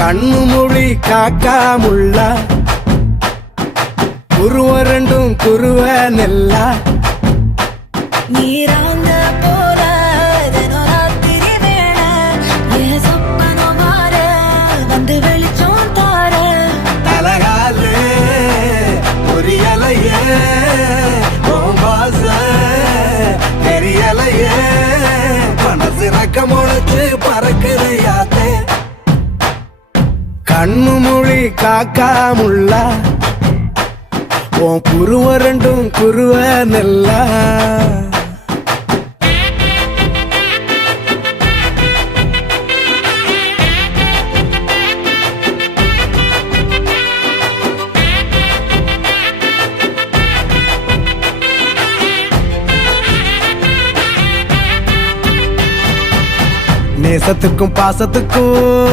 கண்ணு மொழி காக்காமுள்ள குருவ ரெண்டும் குருவ நெல்லா நீராங்க போல தினராத்திரி வேண என் சொப்பனம் மாற வந்து வெளிச்சம் தார தலகாலே பொரியலையே ஓம்பாச தெரியலையே மனசு ரக்க முளைச்சு பறக்குதையாத்தே கண்ணு மொழி காக்காமுள்ள உன் குருவ ரெண்டும் குருவ நெல்லா நேசத்துக்கும் பாசத்துக்கும்